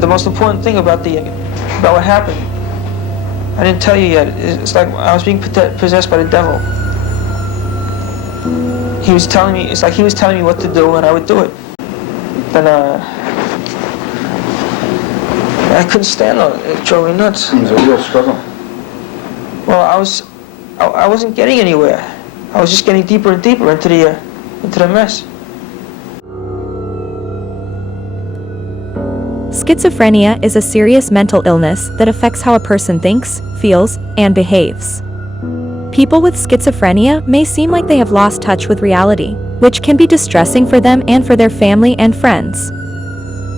the most important thing about what happened, I didn't tell you yet. It's like I was being possessed by the devil. He was telling me, it's like he was telling me what to do and I would do it. Then I couldn't stand it. It drove me nuts. It was a real struggle. Well, I wasn't getting anywhere. I was just getting deeper and deeper into the mess. Schizophrenia is a serious mental illness that affects how a person thinks, feels, and behaves. People with schizophrenia may seem like they have lost touch with reality, which can be distressing for them and for their family and friends.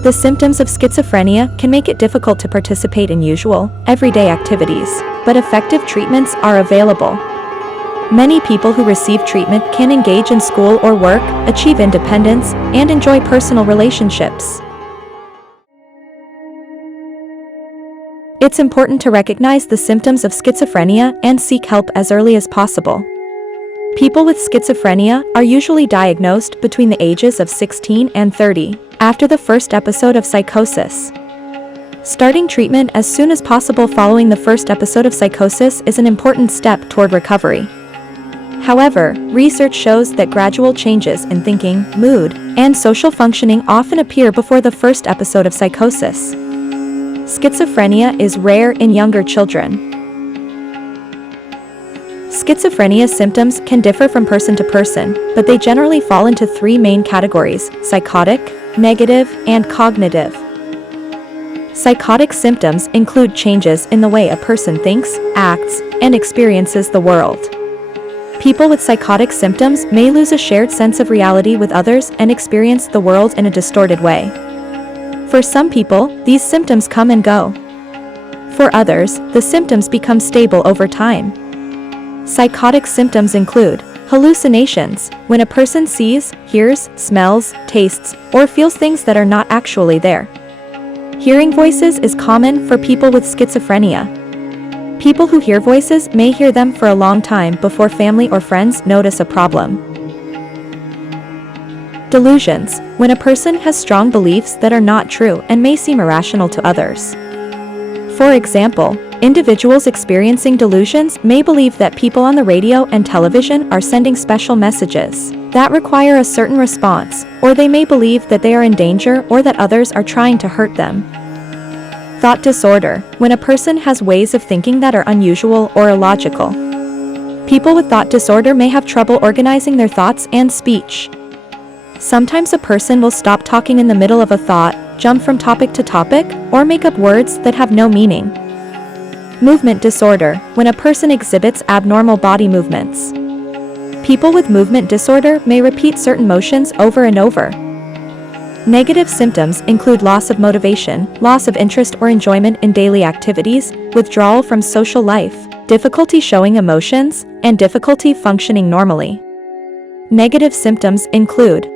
The symptoms of schizophrenia can make it difficult to participate in usual, everyday activities, but effective treatments are available. Many people who receive treatment can engage in school or work, achieve independence, and enjoy personal relationships. It's important to recognize the symptoms of schizophrenia and seek help as early as possible. People with schizophrenia are usually diagnosed between the ages of 16 and 30, after the first episode of psychosis. Starting treatment as soon as possible following the first episode of psychosis is an important step toward recovery. However, research shows that gradual changes in thinking, mood, and social functioning often appear before the first episode of psychosis. Schizophrenia is rare in younger children. Schizophrenia symptoms can differ from person to person, but they generally fall into three main categories: psychotic, negative, and cognitive. Psychotic symptoms include changes in the way a person thinks, acts, and experiences the world. People with psychotic symptoms may lose a shared sense of reality with others and experience the world in a distorted way. For some people, these symptoms come and go. For others, the symptoms become stable over time. Psychotic symptoms include hallucinations, when a person sees, hears, smells, tastes, or feels things that are not actually there. Hearing voices is common for people with schizophrenia. People who hear voices may hear them for a long time before family or friends notice a problem. Delusions, when a person has strong beliefs that are not true and may seem irrational to others. For example, individuals experiencing delusions may believe that people on the radio and television are sending special messages that require a certain response, or they may believe that they are in danger or that others are trying to hurt them. Thought disorder, when a person has ways of thinking that are unusual or illogical. People with thought disorder may have trouble organizing their thoughts and speech. Sometimes a person will stop talking in the middle of a thought, jump from topic to topic, or make up words that have no meaning. Movement disorder, when a person exhibits abnormal body movements. People with movement disorder may repeat certain motions over and over. Negative symptoms include loss of motivation, loss of interest or enjoyment in daily activities, withdrawal from social life, difficulty showing emotions, and difficulty functioning normally. Negative symptoms include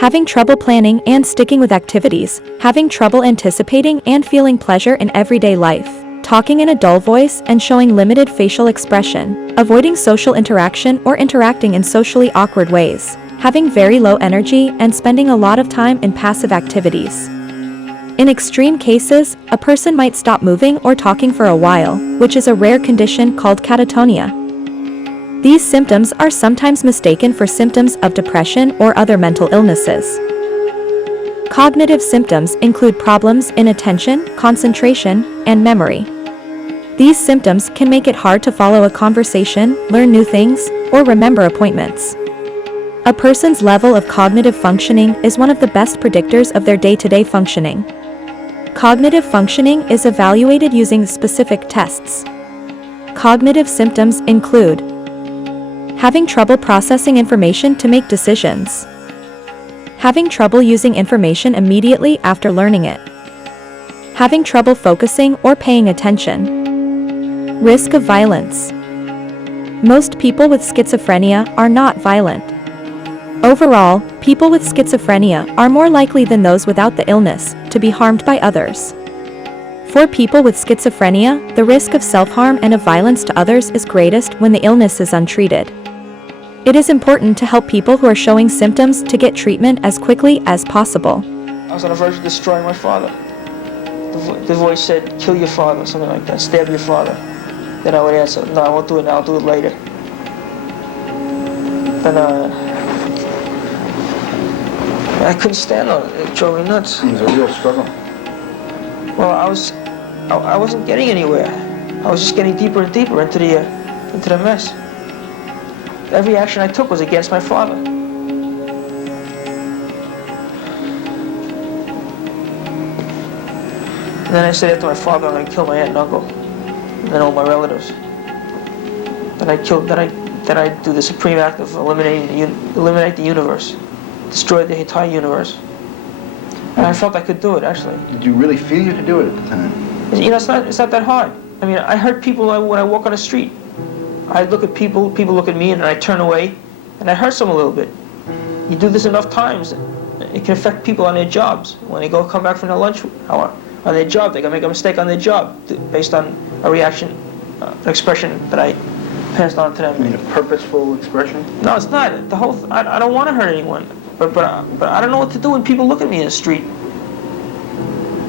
having trouble planning and sticking with activities, having trouble anticipating and feeling pleasure in everyday life, talking in a dull voice and showing limited facial expression, avoiding social interaction or interacting in socially awkward ways, having very low energy and spending a lot of time in passive activities. In extreme cases, a person might stop moving or talking for a while, which is a rare condition called catatonia. These symptoms are sometimes mistaken for symptoms of depression or other mental illnesses. Cognitive symptoms include problems in attention, concentration, and memory. These symptoms can make it hard to follow a conversation, learn new things, or remember appointments. A person's level of cognitive functioning is one of the best predictors of their day-to-day functioning. Cognitive functioning is evaluated using specific tests. Cognitive symptoms include having trouble processing information to make decisions, having trouble using information immediately after learning it, having trouble focusing or paying attention, risk of violence. Most people with schizophrenia are not violent. Overall, people with schizophrenia are more likely than those without the illness to be harmed by others. For people with schizophrenia, the risk of self-harm and of violence to others is greatest when the illness is untreated. It is important to help people who are showing symptoms to get treatment as quickly as possible. I was on the verge of destroying my father. the voice said, kill your father, something like that, stab your father. Then I would answer, no, I won't do it now, I'll do it later. Then I couldn't stand it. It drove me nuts. It was a real struggle. Well, I wasn't getting anywhere. I was just getting deeper and deeper into the mess. Every action I took was against my father. And then I said after my father, I'm going to kill my aunt and uncle, and then all my relatives. Then I do the supreme act of eliminate the universe, destroy the entire universe. And I felt I could do it, actually. Did you really feel you could do it at the time? You know, it's not that hard. I mean, I hurt people when I walk on the street. I look at people look at me, and I turn away, and I hurt some a little bit. You do this enough times, it can affect people on their jobs. When they come back from their lunch hour, on their job, they can make a mistake on their job based on a reaction, an expression that I passed on to them. You mean a purposeful expression? No, it's not. I don't want to hurt anyone, but I don't know what to do when people look at me in the street.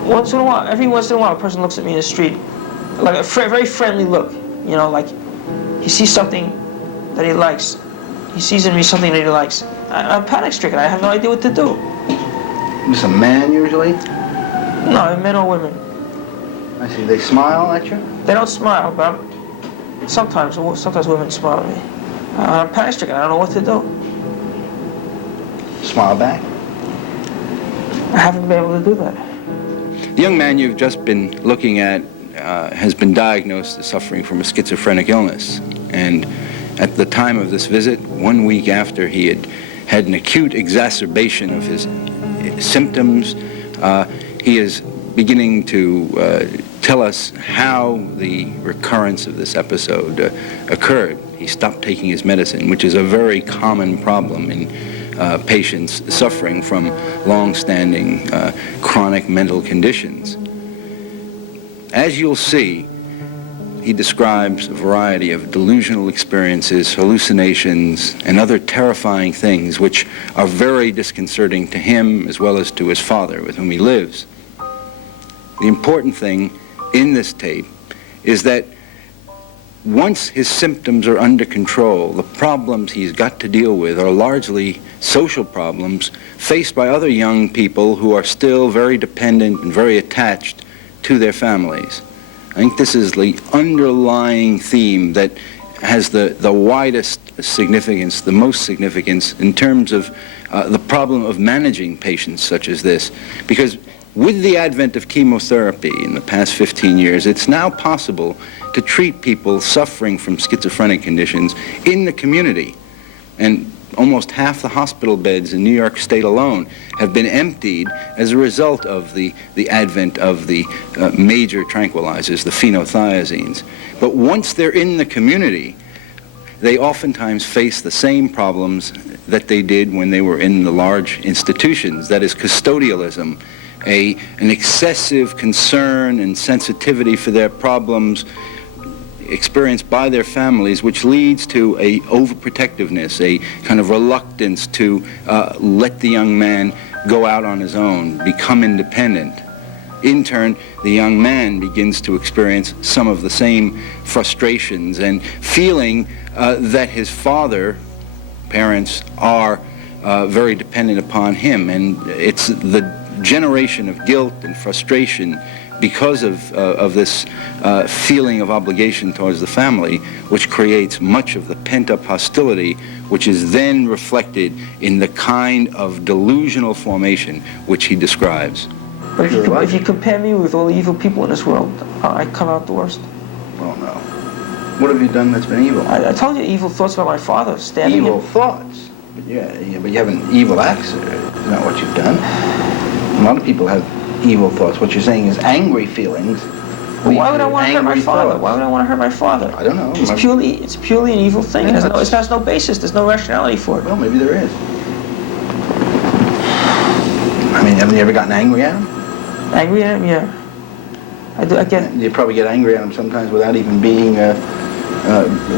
Every once in a while, a person looks at me in the street, like a very friendly look. You know, like he sees something that he likes. He sees in me something that he likes. I'm panic-stricken. I have no idea what to do. Just a man usually? No, men or women. I see. They smile at you? They don't smile, but sometimes women smile at me. I'm panic-stricken. I don't know what to do. Smile back? I haven't been able to do that. The young man you've just been looking at has been diagnosed as suffering from a schizophrenic illness. And at the time of this visit, 1 week after he had an acute exacerbation of his symptoms, he is beginning to tell us how the recurrence of this episode occurred. He stopped taking his medicine, which is a very common problem in patients suffering from long-standing chronic mental conditions. As you'll see, he describes a variety of delusional experiences, hallucinations, and other terrifying things which are very disconcerting to him as well as to his father, with whom he lives. The important thing in this tape is that once his symptoms are under control, the problems he's got to deal with are largely social problems faced by other young people who are still very dependent and very attached to their families. I think this is the underlying theme that has the widest significance, the most significance in terms of the problem of managing patients such as this. Because with the advent of chemotherapy in the past 15 years, it's now possible to treat people suffering from schizophrenic conditions in the community. And almost half the hospital beds in New York State alone have been emptied as a result of the advent of the major tranquilizers, the phenothiazines. But once they're in the community, they oftentimes face the same problems that they did when they were in the large institutions. That is custodialism, an excessive concern and sensitivity for their problems experienced by their families, which leads to a overprotectiveness, a kind of reluctance to let the young man go out on his own, become independent. In turn, the young man begins to experience some of the same frustrations and feeling that his parents are very dependent upon him, and it's the generation of guilt and frustration because of this feeling of obligation towards the family, which creates much of the pent-up hostility, which is then reflected in the kind of delusional formation which he describes. But if you compare me with all the evil people in this world, I come out the worst. Well, no. What have you done that's been evil? I told you evil thoughts about my father, stabbing him. Evil thoughts? But but you haven't evil acts. It's not what you've done. A lot of people have evil thoughts. What you're saying is angry feelings. Why would I want to hurt my father? Why would I want to hurt my father? I don't know. It's purely an evil thing. Yeah, it has no basis. There's no rationality for it. Well, maybe there is. I mean, haven't you ever gotten angry at him? Angry at him? Yeah. I do. I get. You probably get angry at him sometimes without even being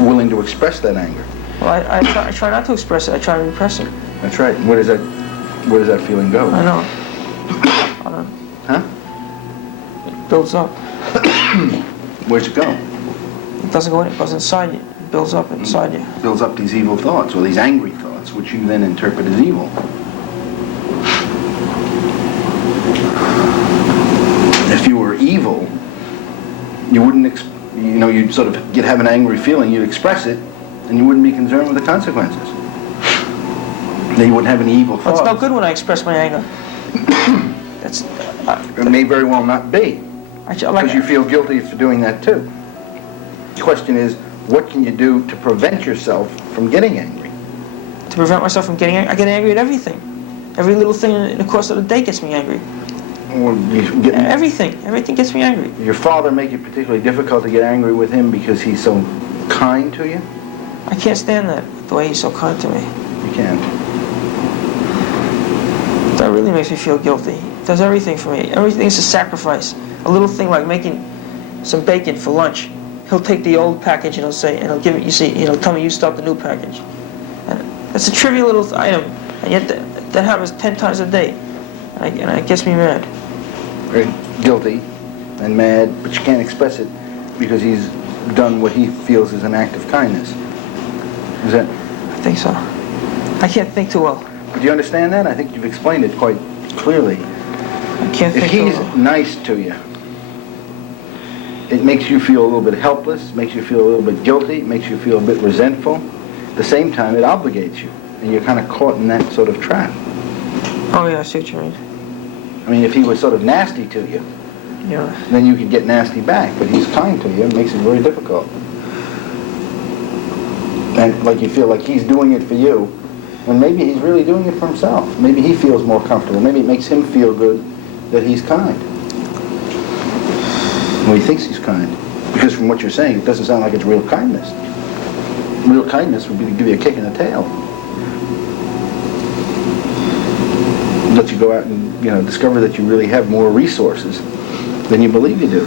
willing to express that anger. Well, I try not to express it. I try to repress it. That's right. Where does that feeling go? I know. I don't. Huh? builds up. Where's it go? It doesn't go in, it goes inside you. It builds up inside you. Builds up these evil thoughts, or these angry thoughts, which you then interpret as evil. If you were evil, you wouldn't, you'd sort of have an angry feeling, you'd express it, and you wouldn't be concerned with the consequences. Then you wouldn't have any evil Well, thoughts. it's no good when I express my anger. That's, It may very well not be, because you feel guilty for doing that too. The question is, what can you do to prevent yourself from getting angry? To prevent myself from getting angry, I get angry at everything. Every little thing in the course of the day gets me angry. Or Everything gets me angry. your father make it particularly difficult to get angry with him because he's so kind to you? I can't stand that, the way he's so kind to me. You can't. That really makes me feel guilty. He does everything for me. Everything's a sacrifice. A little thing like making some bacon for lunch. He'll take the old package and he'll give it, he'll tell me you start the new package. And that's a trivial little item, and yet that happens 10 times a day. And it gets me mad. Very guilty and mad, but you can't express it because he's done what he feels is an act of kindness. Is that? I think so. I can't think too well. Do you understand that? I think you've explained it quite clearly. I can't If think too he's well. nice to you, it makes you feel a little bit helpless, makes you feel a little bit guilty, makes you feel a bit resentful. At the same time, it obligates you, and you're kind of caught in that sort of trap. Oh yeah, I see what you mean. I mean, if he was sort of nasty to you, Yeah. then you could get nasty back, but he's kind to you, it makes it very difficult. And like you feel like he's doing it for you, when maybe he's really doing it for himself. Maybe he feels more comfortable. Maybe it makes him feel good that he's kind. Well, he thinks he's kind. Because from what you're saying, it doesn't sound like it's real kindness. Real kindness would be to give you a kick in the tail. Let you go out and, discover that you really have more resources than you believe you do.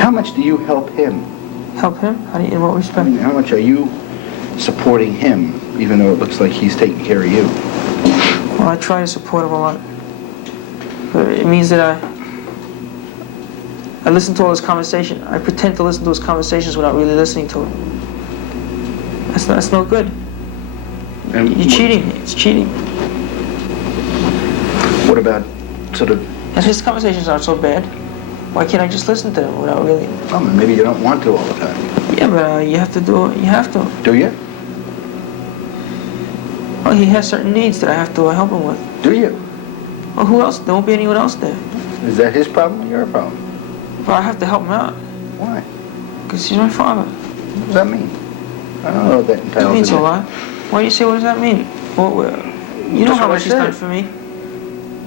How much do you help him? Help him? In what I respect? mean, how much are you supporting him, even though it looks like he's taking care of you? Well, I try to support him a lot. But it means that I listen to all his conversation. I pretend to listen to his conversations without really listening to him. That's no good. And You're cheating. It's cheating. What about sort of, And his conversations aren't so bad. Why can't I just listen to them without really? well, maybe you don't want to all the time. Yeah, but you have to do it. You have to. Do you? Well, he has certain needs that I have to help him with. Do you? Well, who else? There won't be anyone else there. Is that his problem or your problem? Well, I have to help him out Why? because he's my father. What does that mean? I don't know what that It entails. means a lot. Why do you say, what does that mean? Well, you know That's how what I much he's said. done for me.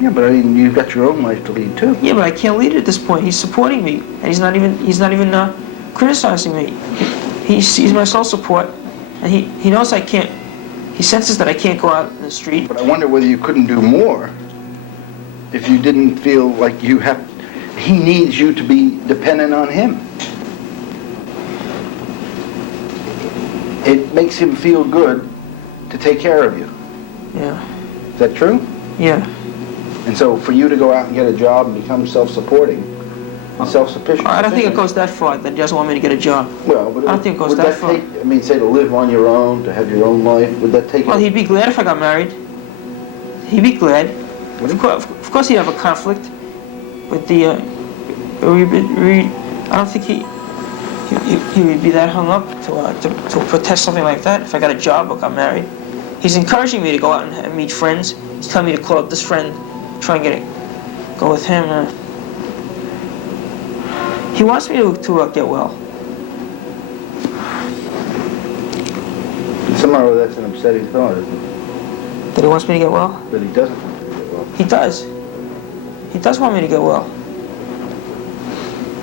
Yeah, but I mean, you've got your own life to lead too. Yeah, but I can't lead at this point. He's supporting me, and he's not even criticizing me. He's my sole support, and he knows I can't. He senses that I can't go out in the street. But I wonder whether you couldn't do more if you didn't feel like he needs you to be dependent on him. It makes him feel good to take care of you. Yeah, Is that true? yeah. And so for you to go out and get a job and become self-supporting, self-sufficient. I don't think it goes that far. That he doesn't want me to get a job. Well, but I don't think it goes would that far. say to live on your own, to have your own life, would that take? Well, he'd be glad if I got married. He'd be glad. Would he? Of course, he'd have a conflict with the. I don't think he would be that hung up to protest something like that if I got a job or got married. He's encouraging me to go out and meet friends. He's telling me to call up this friend, try and go with him. He wants me to get well. Somehow that's an upsetting thought, isn't it? That he wants me to get well? That he doesn't want you to get well. He does. He does want me to get well.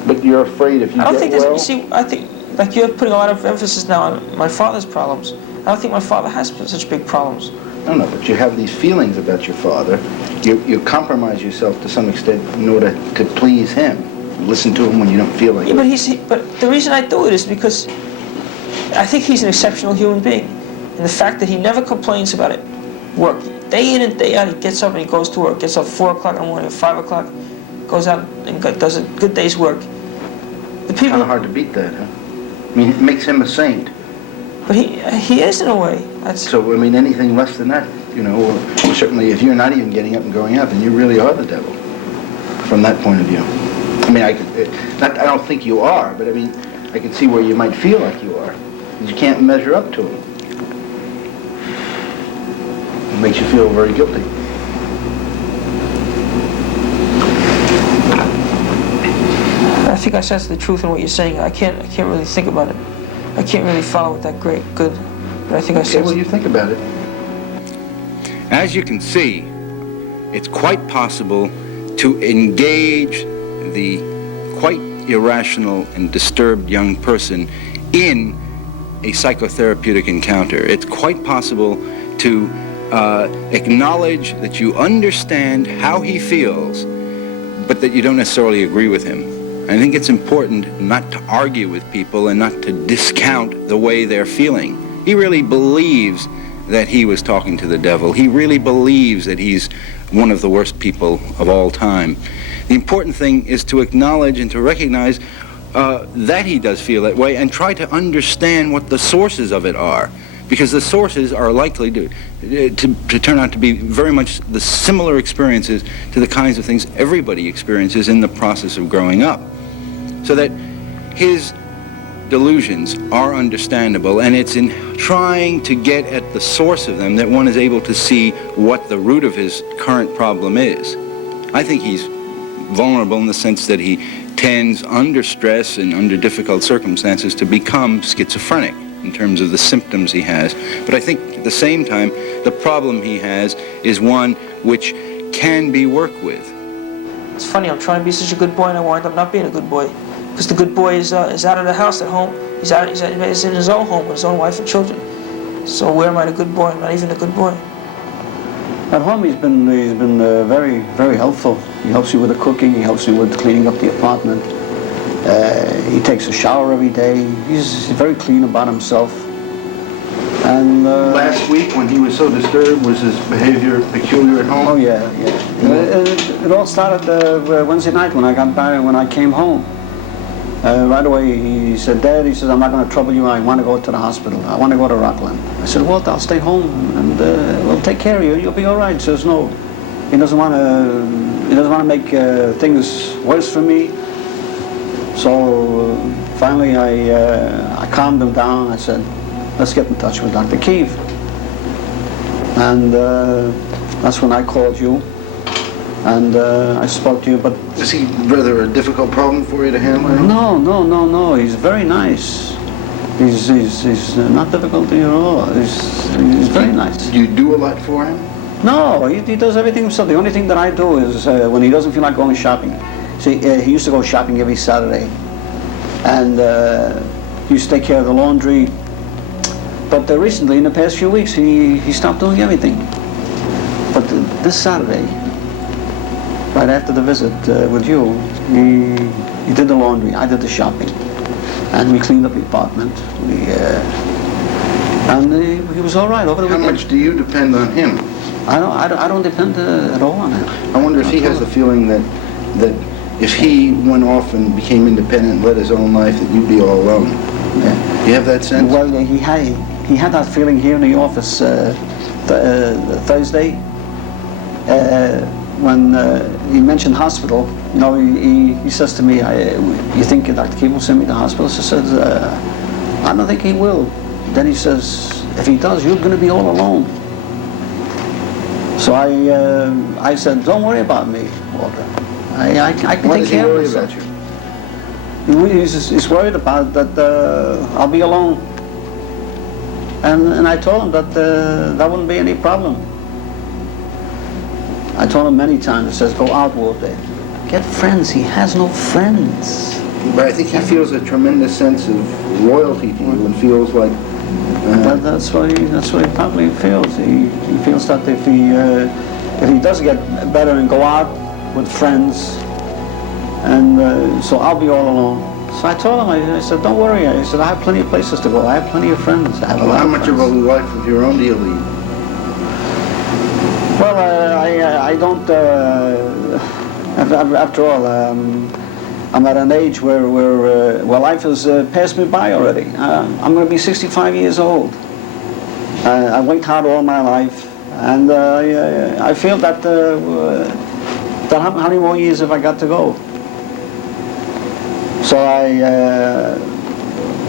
But you're afraid if you I don't get think well. you see, I think, like you're putting a lot of emphasis now on my father's problems. I don't think my father has such big problems. No, but you have these feelings about your father. You compromise yourself to some extent in order to please him. Listen to him when you don't feel like Yeah, it. but the reason I do it is because I think he's an exceptional human being. And the fact that he never complains about it working. day in and day out, he gets up and he goes to work. Gets up 4 o'clock in the morning, 5 o'clock, goes out and does a good day's work. The people. Kind of hard to beat that, huh? I mean, it makes him a saint. But he is in a way. So, I mean, anything less than that, you know, or certainly if you're not even getting up and going out, then you really are the devil from that point of view. I mean, I don't think you are, but I mean, I can see where you might feel like you are. You can't measure up to him. It makes you feel very guilty. I think I sense the truth in what you're saying. I can't really think about it. I can't really follow it that good. But I think I sense. Okay, well, you think about it. As you can see, it's quite possible to engage the quite irrational and disturbed young person in a psychotherapeutic encounter. It's quite possible to acknowledge that you understand how he feels, but that you don't necessarily agree with him. I think it's important not to argue with people and not to discount the way they're feeling. He really believes that he was talking to the devil. He really believes that he's one of the worst people of all time. The important thing is to acknowledge and to recognize that he does feel that way and try to understand what the sources of it are, because the sources are likely to turn out to be very much the similar experiences to the kinds of things everybody experiences in the process of growing up. So that his delusions are understandable, and it's in trying to get at the source of them that one is able to see what the root of his current problem is. I think he's vulnerable in the sense that he tends, under stress and under difficult circumstances, to become schizophrenic in terms of the symptoms he has. But I think at the same time, the problem he has is one which can be worked with. It's funny, I'm trying to be such a good boy and I wind up not being a good boy. Because the good boy is out of the house at home. He's in his own home with his own wife and children. So where am I the good boy? I'm not even a good boy. At home he's been very, very helpful. He helps you with the cooking, he helps you with cleaning up the apartment. He takes a shower every day. He's very clean about himself. And Last week, when he was so disturbed, was his behavior peculiar at home? oh yeah. It all started Wednesday night when I came home. Right away he said, Dad, he says, I'm not going to trouble you. I want to go to the hospital. I want to go to Rockland. I said, Walt, I'll stay home and we'll take care of you. You'll be all right. He says, no. He doesn't want to make things worse for me. So finally I calmed him down. I said, let's get in touch with Dr. Keefe. And that's when I called you. And I spoke to you, but... Is he rather a difficult problem for you to handle? No. He's very nice. He's not difficult to you at all. He's very nice. Do you do a lot for him? No, he does everything himself. The only thing that I do is when he doesn't feel like going shopping. See, he used to go shopping every Saturday. And he used to take care of the laundry. But recently, in the past few weeks, he stopped doing everything. But this Saturday, right after the visit with you, he did the laundry, I did the shopping, and we cleaned up the apartment. He was all right over the weekend. How much do you depend on him? I don't depend at all on him. I wonder if he has the feeling that if he went off and became independent and led his own life, that you'd be all alone. Yeah. Do you have that sense? Well, he had that feeling here in the office Thursday. When he mentioned hospital, you know, he says to me, you think Dr. Keefe will send me to the hospital? So I said, I don't think he will. Then he says, if he does, you're going to be all alone. So I said, don't worry about me, Walter. I can take care of myself. What is he worried about you? He's worried about that I'll be alone. And I told him that that wouldn't be any problem. I told him many times, it says, go out, Walter. Get friends. He has no friends. But I think he feels a tremendous sense of loyalty to you and feels like... That's what he probably feels. He feels that if he does get better and go out with friends, and so I'll be all alone. So I told him, I said, don't worry. I said, I have plenty of places to go. I have plenty of friends. I have a lot How of much of a friends. life of your own do you lead? Well, I don't, after all, I'm at an age where life has passed me by already. I'm going to be 65 years old. I worked hard all my life, and I feel that, how many more years have I got to go? So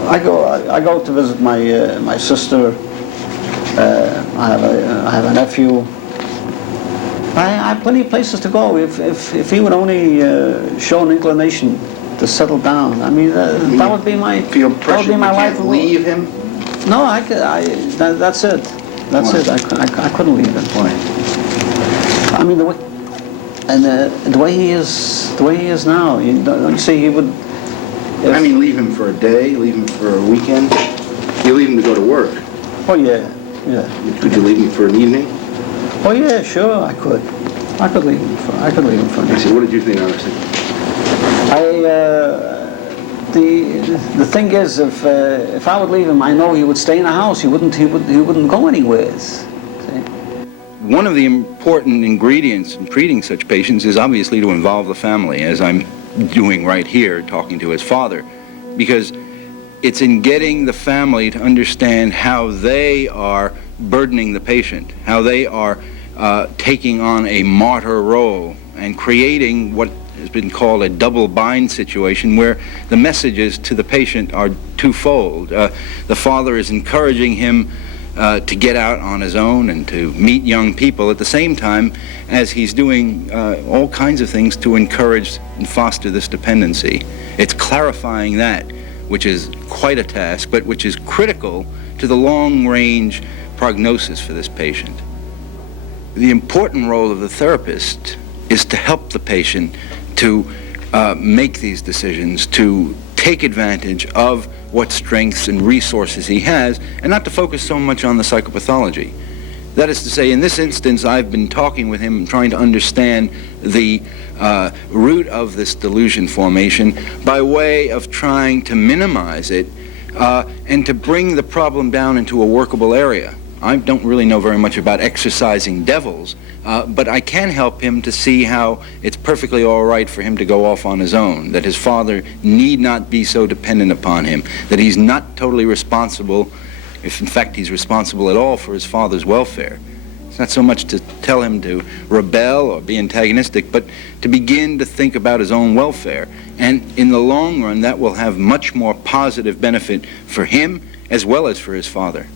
I go to visit my sister. I have a nephew. I have plenty of places to go if he would only show an inclination to settle down. I mean, that would be my Feel that would pressure be my you life. can't leave him? No, that's it. That's Why? it. I couldn't leave him. Why? I mean, the way he is now. Don't you see he would? I mean, leave him for a day, leave him for a weekend. You leave him to go to work. Oh yeah. Could you leave him for an evening? Oh yeah, sure, I could. I could leave him for an I evening. said, what did you think, honestly? The thing is, if I would leave him, I know he would stay in the house. He wouldn't go anywhere. See? One of the important ingredients in treating such patients is obviously to involve the family, as I'm doing right here, talking to his father, because it's in getting the family to understand how they are burdening the patient, how they are taking on a martyr role and creating what has been called a double bind situation, where the messages to the patient are twofold. The father is encouraging him to get out on his own and to meet young people at the same time as he's doing all kinds of things to encourage and foster this dependency. It's clarifying that, which is quite a task, but which is critical to the long-range prognosis for this patient. The important role of the therapist is to help the patient to make these decisions, to take advantage of what strengths and resources he has, and not to focus so much on the psychopathology. That is to say, in this instance, I've been talking with him, trying to understand the root of this delusion formation by way of trying to minimize it and to bring the problem down into a workable area. I don't really know very much about exorcising devils, but I can help him to see how it's perfectly all right for him to go off on his own, that his father need not be so dependent upon him, that he's not totally responsible, if in fact he's responsible at all, for his father's welfare. It's not so much to tell him to rebel or be antagonistic, but to begin to think about his own welfare. And in the long run, that will have much more positive benefit for him as well as for his father.